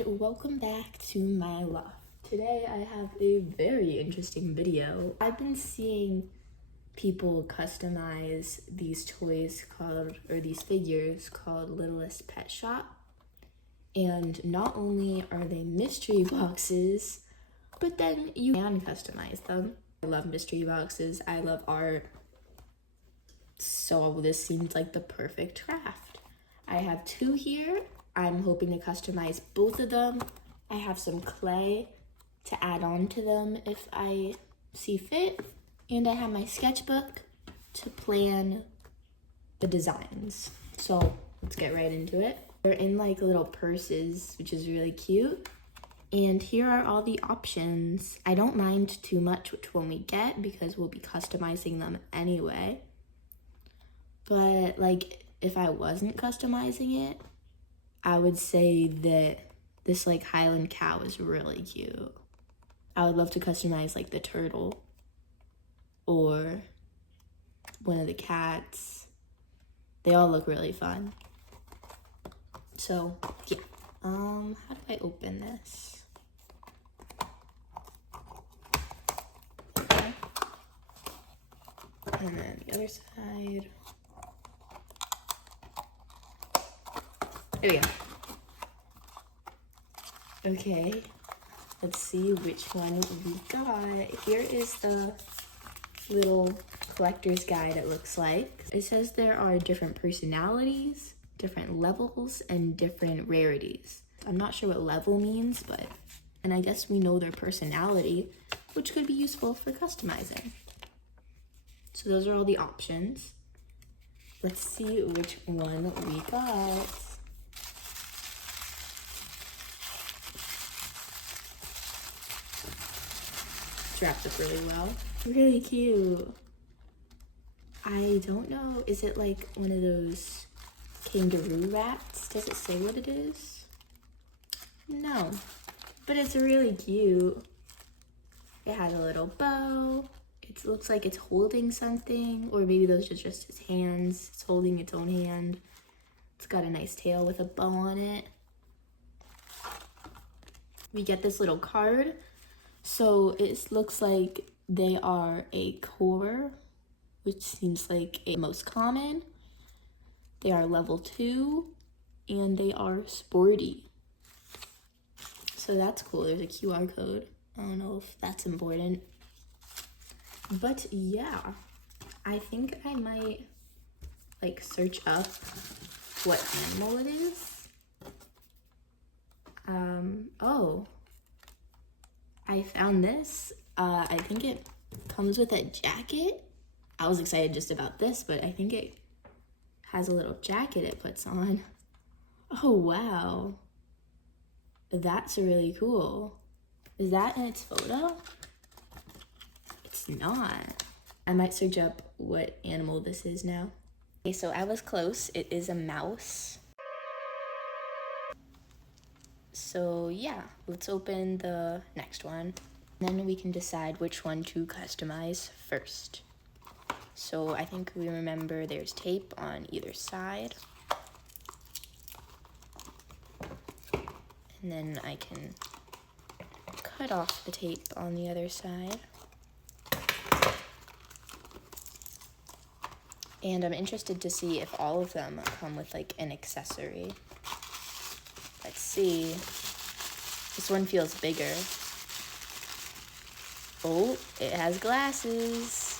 and welcome back to my loft. Today I have a very interesting video. I've been seeing people customize these toys these figures called Littlest Pet Shop. And not only are they mystery boxes, but then you can customize them. I love mystery boxes, I love art, so this seems like the perfect craft. I have two here. I'm hoping to customize both of them. I have some clay to add on to them if I see fit. And I have my sketchbook to plan the designs. So let's get right into it. They're in like little purses, which is really cute. And here are all the options. I don't mind too much which one we get because we'll be customizing them anyway. But like if I wasn't customizing it, I would say that this like Highland cow is really cute. I would love to customize like the turtle or one of the cats. They all look really fun. So yeah, how do I open this? Okay. And then the other side. There we go. Okay, let's see which one we got. Here is the little collector's guide, it looks like. It says there are different personalities, different levels, and different rarities. I'm not sure what level means, and I guess we know their personality, which could be useful for customizing. So those are all the options. Let's see which one we got. Wrapped up really well. Really cute. I don't know, is it like one of those kangaroo wraps? Does it say what it is? No, but it's really cute. It has a little bow. It looks like it's holding something, or maybe those are just his hands. It's holding its own hand. It's got a nice tail with a bow on it. We get this little card. So it looks like they are a core, which seems like a most common. They are level 2, and they are sporty. So that's cool. There's a QR code. I don't know if that's important. But yeah, I think I might like search up what animal it is. Oh. I found this. I think it comes with a jacket. I was excited just about this, but I think it has a little jacket it puts on. Oh, wow. That's really cool. Is that in its photo? It's not. I might search up what animal this is now. Okay, so I was close. It is a mouse. So yeah, let's open the next one. Then we can decide which one to customize first. So I think we remember there's tape on either side. And then I can cut off the tape on the other side. And I'm interested to see if all of them come with like an accessory. Let's see. This one feels bigger. Oh, it has glasses.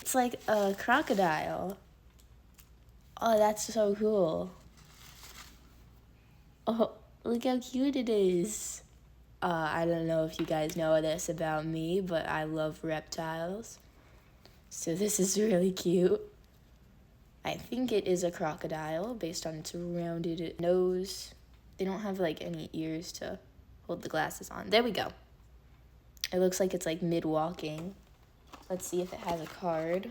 It's like a crocodile. Oh, that's so cool. Oh, look how cute it is. I don't know if you guys know this about me, but I love reptiles. So this is really cute. I think it is a crocodile based on its rounded nose. They don't have like any ears to hold the glasses on. There we go. It looks like it's like mid-walking. Let's see if it has a card.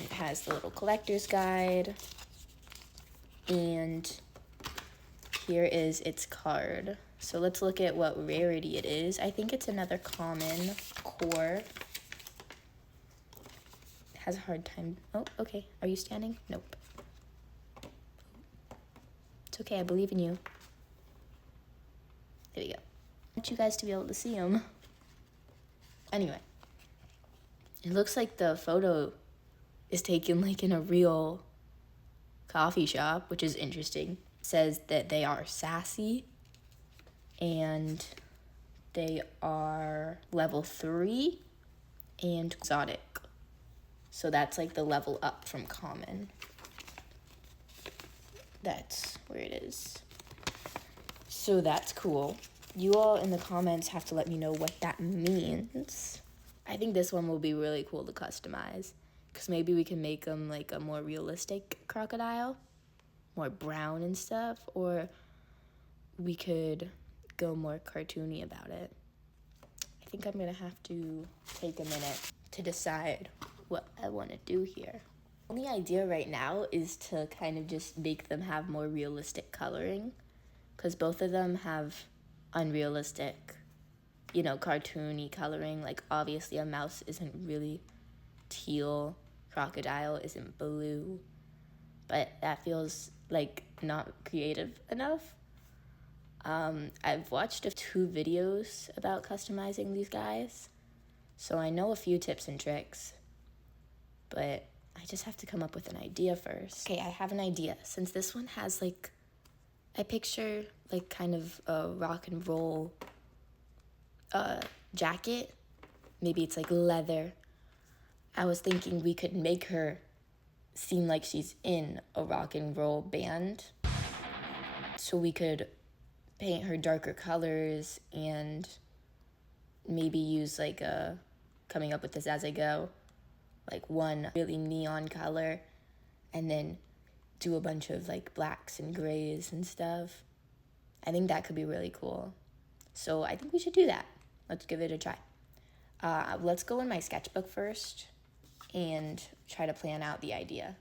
It has the little collector's guide. And here is its card. So let's look at what rarity it is. I think it's another common core. Has a hard time. Oh, okay. Are you standing? Nope. It's okay, I believe in you. There we go. I want you guys to be able to see them. Anyway, it looks like the photo is taken like in a real coffee shop, which is interesting. It says that they are sassy and they are level 3 and exotic. So that's like the level up from common. That's where it is. So that's cool. You all in the comments have to let me know what that means. I think this one will be really cool to customize, because maybe we can make them like a more realistic crocodile, more brown and stuff, or we could go more cartoony about it. I think I'm gonna have to take a minute to decide what I want to do here. The only idea right now is to kind of just make them have more realistic coloring, because both of them have unrealistic, cartoony coloring. Like obviously a mouse isn't really teal, crocodile isn't blue, but that feels like not creative enough. I've watched 2 videos about customizing these guys, so I know a few tips and tricks, but I just have to come up with an idea first. Okay, I have an idea. Since this one has like, I picture like kind of a rock and roll jacket, maybe it's like leather. I was thinking we could make her seem like she's in a rock and roll band, so we could paint her darker colors and maybe use like coming up with this as I go, like one really neon color and then do a bunch of like blacks and grays and stuff. I think that could be really cool. So I think we should do that. Let's give it a try. Let's go in my sketchbook first and try to plan out the idea.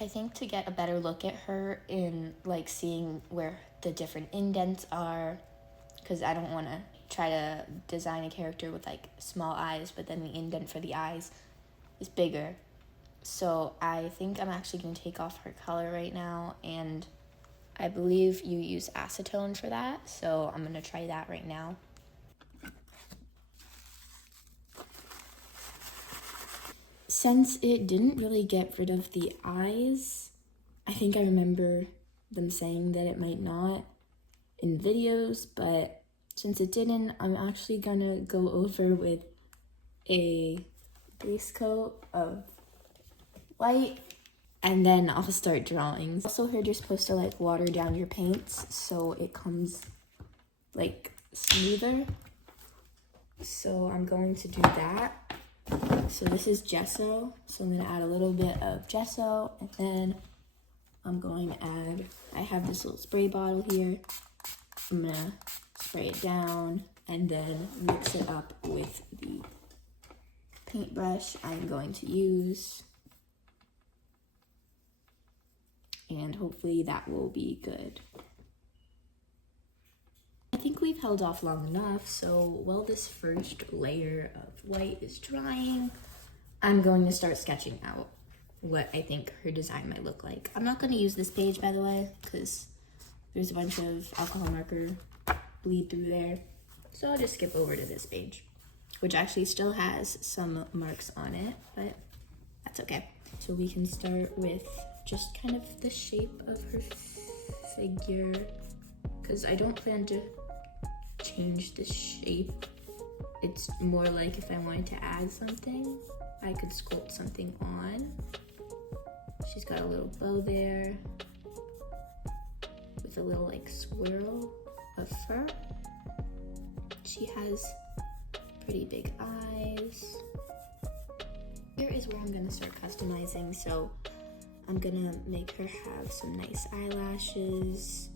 I think to get a better look at her in like seeing where the different indents are, because I don't want to try to design a character with like small eyes, but then the indent for the eyes is bigger. So I think I'm actually going to take off her color right now, and I believe you use acetone for that, so I'm going to try that right now. Since it didn't really get rid of the eyes, I think I remember them saying that it might not in videos, but since it didn't, I'm actually gonna go over with a base coat of white, and then I'll start drawing. Also heard you're supposed to like water down your paints so it comes like smoother. So I'm going to do that. So this is gesso, so I'm gonna add a little bit of gesso, and then I'm going to add, I have this little spray bottle here. I'm gonna spray it down and then mix it up with the paintbrush I'm going to use. And hopefully that will be good. I think we've held off long enough, so while this first layer of white is drying, I'm going to start sketching out what I think her design might look like. I'm not going to use this page, by the way, because there's a bunch of alcohol marker bleed through there. So I'll just skip over to this page, which actually still has some marks on it, but that's okay. So we can start with just kind of the shape of her figure, because I don't plan to change the shape. It's more like if I wanted to add something, I could sculpt something on. She's got a little bow there with a little like swirl of fur. She has pretty big eyes. Here is where I'm gonna start customizing. So I'm gonna make her have some nice eyelashes,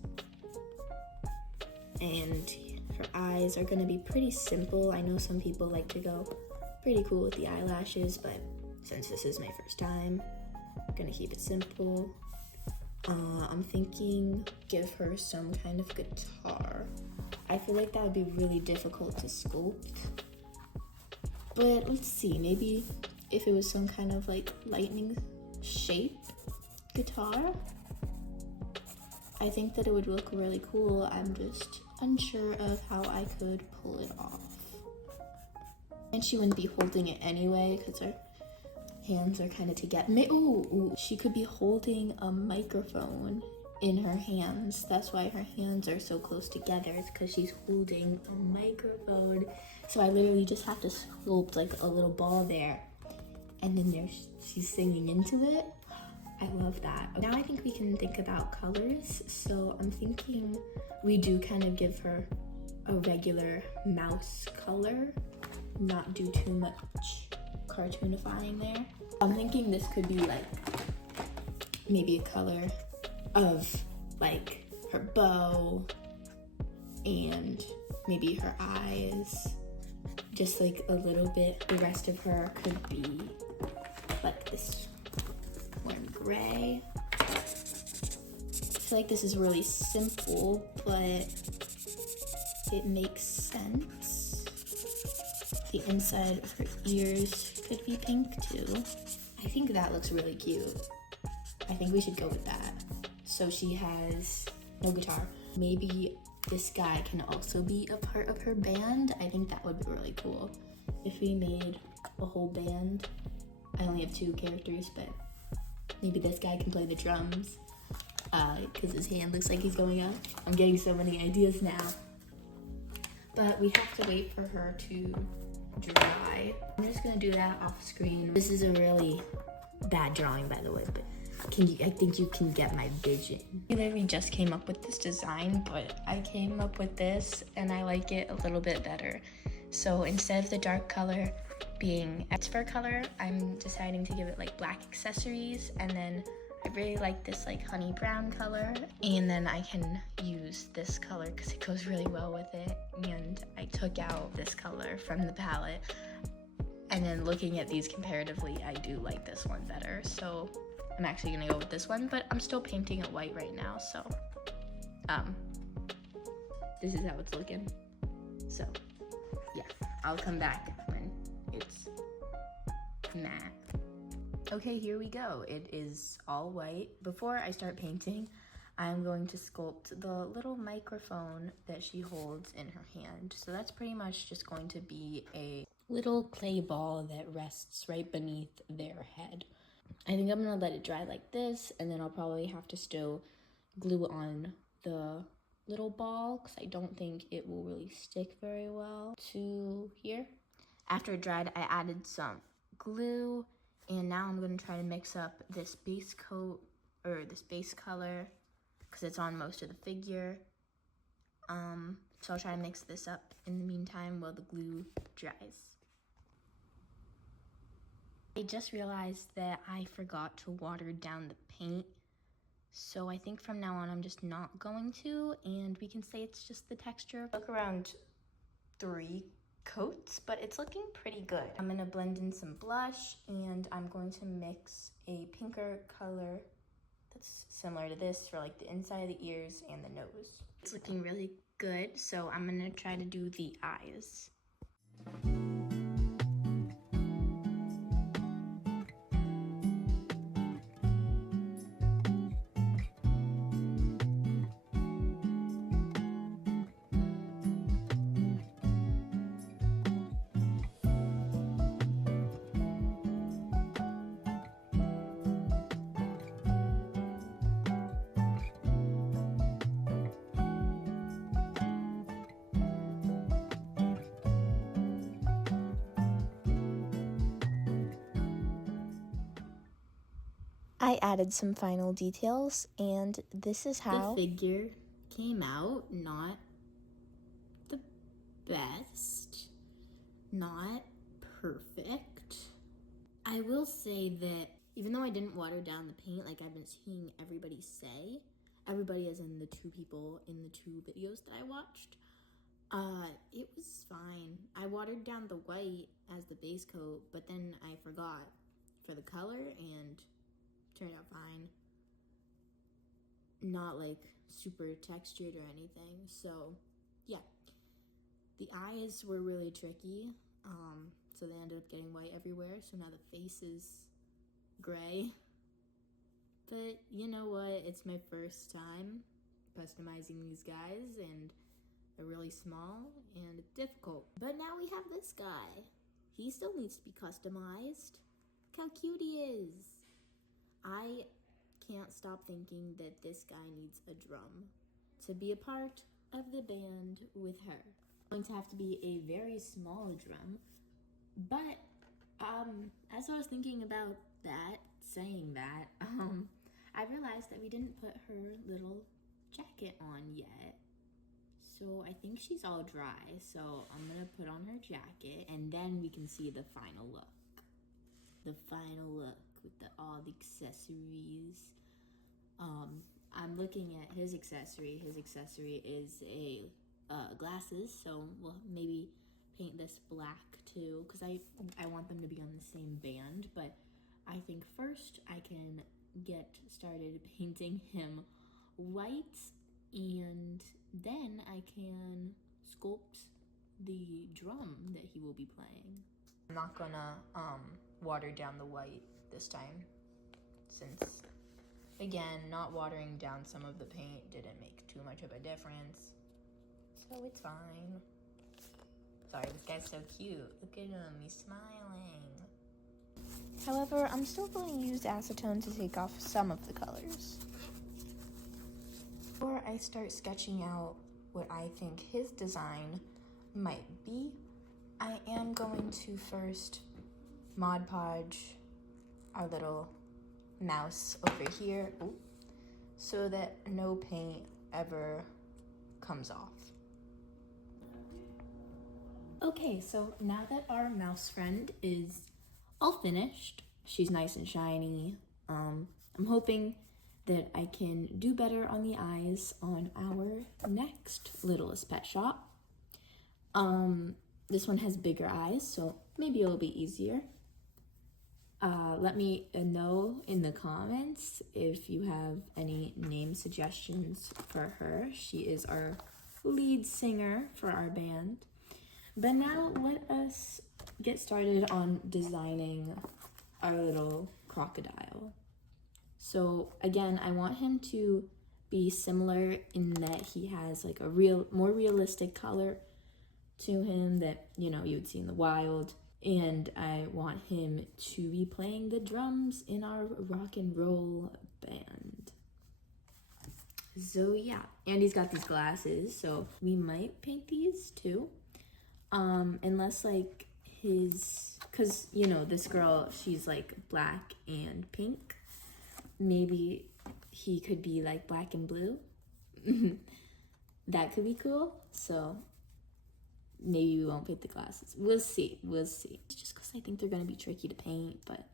and her eyes are gonna be pretty simple. I know some people like to go pretty cool with the eyelashes, but since this is my first time, I'm gonna keep it simple. I'm thinking give her some kind of guitar. I feel like that would be really difficult to sculpt, but let's see, maybe if it was some kind of like lightning shape guitar, I I think that it would look really cool. I'm just unsure of how I could pull it off. And she wouldn't be holding it anyway because her hands are kind of together. Ooh, she could be holding a microphone in her hands. That's why her hands are so close together. It's because she's holding a microphone. So I literally just have to sculpt like a little ball there. And then she's singing into it. I love that. Now I think we can think about colors. So I'm thinking we do kind of give her a regular mouse color, not do too much cartoonifying there. I'm thinking this could be like maybe a color of like her bow and maybe her eyes, just like a little bit. The rest of her could be like this one gray. I feel like this is really simple, but it makes sense. The inside of her ears could be pink too. I think that looks really cute. I think we should go with that. So she has no guitar. Maybe this guy can also be a part of her band. I think that would be really cool if we made a whole band. I only have 2 characters, but maybe this guy can play the drums because his hand looks like he's going up. I'm getting so many ideas now. But we have to wait for her to dry. I'm just gonna do that off screen. This is a really bad drawing, by the way, but I think you can get my vision. I literally just came up with this design, but I came up with this and I like it a little bit better. So instead of the dark color being its fur color, I'm deciding to give it like black accessories, and then I really like this like honey brown color, and then I can use this color because it goes really well with it. And I took out this color from the palette, and then looking at these comparatively, I do like this one better. So I'm actually gonna go with this one, but I'm still painting it white right now. So this is how it's looking. So yeah, I'll come back when it's matte. Okay, here we go. It is all white. Before I start painting, I'm going to sculpt the little microphone that she holds in her hand. So that's pretty much just going to be a little clay ball that rests right beneath their head. I think I'm gonna let it dry like this, and then I'll probably have to still glue on the little ball because I don't think it will really stick very well to here. After it dried, I added some glue, and now I'm gonna try to mix up this base coat, or this base color, because it's on most of the figure. So I'll try to mix this up in the meantime while the glue dries. I just realized that I forgot to water down the paint. So I think from now on I'm just not going to, and we can say it's just the texture. Look around 3 coats, but it's looking pretty good. I'm gonna blend in some blush, and I'm going to mix a pinker color that's similar to this for like the inside of the ears and the nose. It's looking really good, so I'm gonna try to do the eyes. I added some final details, and this is how the figure came out. Not the best, not perfect. I will say that even though I didn't water down the paint like I've been seeing everybody say, everybody as in the 2 people in the 2 videos that I watched, it was fine. I watered down the white as the base coat, but then I forgot for the color, and turned out fine. Not like super textured or anything. So yeah, the eyes were really tricky. So they ended up getting white everywhere. So now the face is gray. But you know what? It's my first time customizing these guys, and they're really small and difficult. But now we have this guy. He still needs to be customized. Look how cute he is. I can't stop thinking that this guy needs a drum to be a part of the band with her. It's going to have to be a very small drum, but as I was thinking about that, I realized that we didn't put her little jacket on yet. So I think she's all dry, so I'm gonna put on her jacket and then we can see the final look. The final look with all the accessories. I'm looking at his accessory. His accessory is a glasses, so we'll maybe paint this black too, because I want them to be on the same band, but I think first I can get started painting him white, and then I can sculpt the drum that he will be playing. I'm not gonna water down the white this time, since again, not watering down some of the paint didn't make too much of a difference, so it's fine. Sorry, this guy's so cute. Look at him, he's smiling. However, I'm still going to use acetone to take off some of the colors. Before I start sketching out what I think his design might be, I am going to first Mod Podge our little mouse over here, so that no paint ever comes off. Okay, so now that our mouse friend is all finished, she's nice and shiny, I'm hoping that I can do better on the eyes on our next Littlest Pet Shop. This one has bigger eyes, so maybe it'll be easier. Let me know in the comments if you have any name suggestions for her. She is our lead singer for our band. But now let us get started on designing our little crocodile. So again, I want him to be similar in that he has like a more realistic color to him that, you know, you would see in the wild. And I want him to be playing the drums in our rock and roll band. So yeah, and he's got these glasses, so we might paint these too. Unless like cause you know, this girl, she's like black and pink. Maybe he could be like black and blue. That could be cool. So maybe we won't paint the glasses. We'll see. It's just because I think they're going to be tricky to paint, but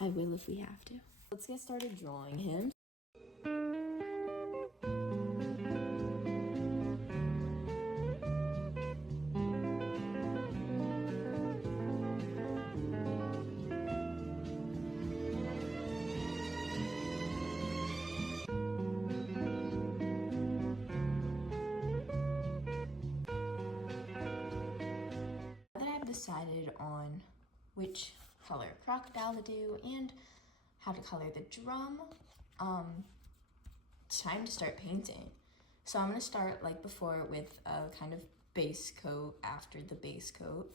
I will if we have to. Let's get started drawing him. Decided on which color crocodile to do and how to color the drum. It's time to start painting. So I'm gonna start like before with a kind of base coat after the base coat,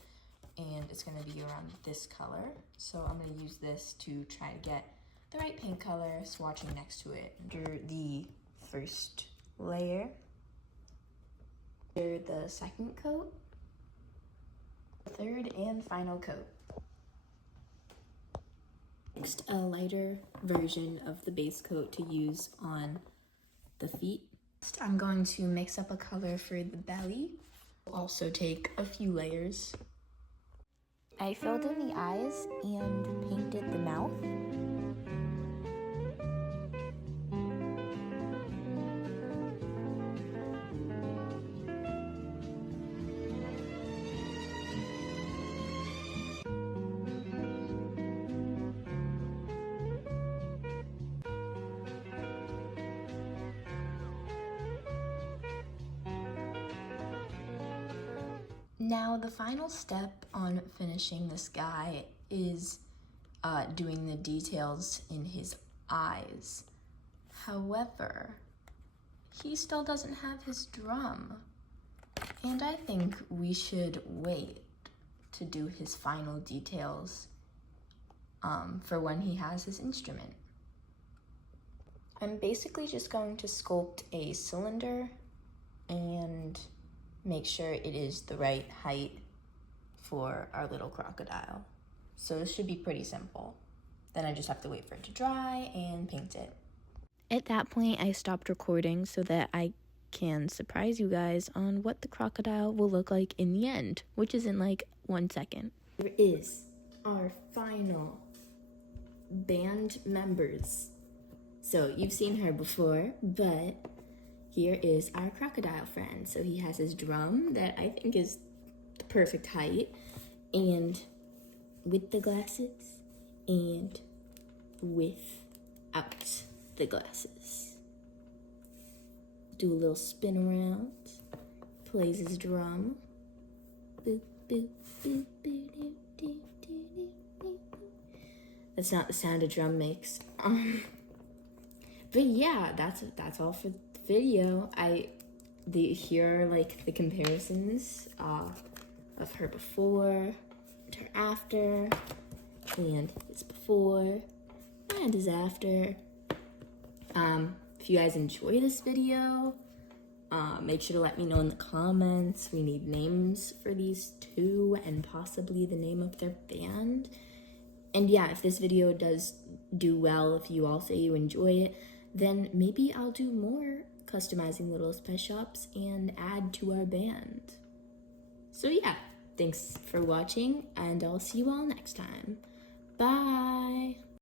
and it's gonna be around this color. So I'm gonna use this to try to get the right paint color, swatching next to it. Under the first layer, under the second coat, third and final coat. Next, a lighter version of the base coat to use on the feet. Next, I'm going to mix up a color for the belly. Also take a few layers. I filled in the eyes and painted the mouth. Now the final step on finishing this guy is doing the details in his eyes. However, he still doesn't have his drum. And I think we should wait to do his final details for when he has his instrument. I'm basically just going to sculpt a cylinder and make sure it is the right height for our little crocodile. So this should be pretty simple. Then I just have to wait for it to dry and paint it. At that point, I stopped recording so that I can surprise you guys on what the crocodile will look like in the end, which is in like 1 second. Here is our final band members. So you've seen her before, but here is our crocodile friend. So he has his drum that I think is the perfect height, and with the glasses and without the glasses. Do a little spin around, plays his drum. Boop, boop, boop, boop, doop, doop, doop, doop, doop. That's not the sound a drum makes. But yeah, that's all for the video. Here are like the comparisons of her before and her after, and his before and his after. If you guys enjoy this video, make sure to let me know in the comments. We need names for these two and possibly the name of their band. And yeah, if this video does do well, if you all say you enjoy it, then maybe I'll do more customizing Littlest Pet Shops and add to our band. So yeah, thanks for watching, and I'll see you all next time. Bye!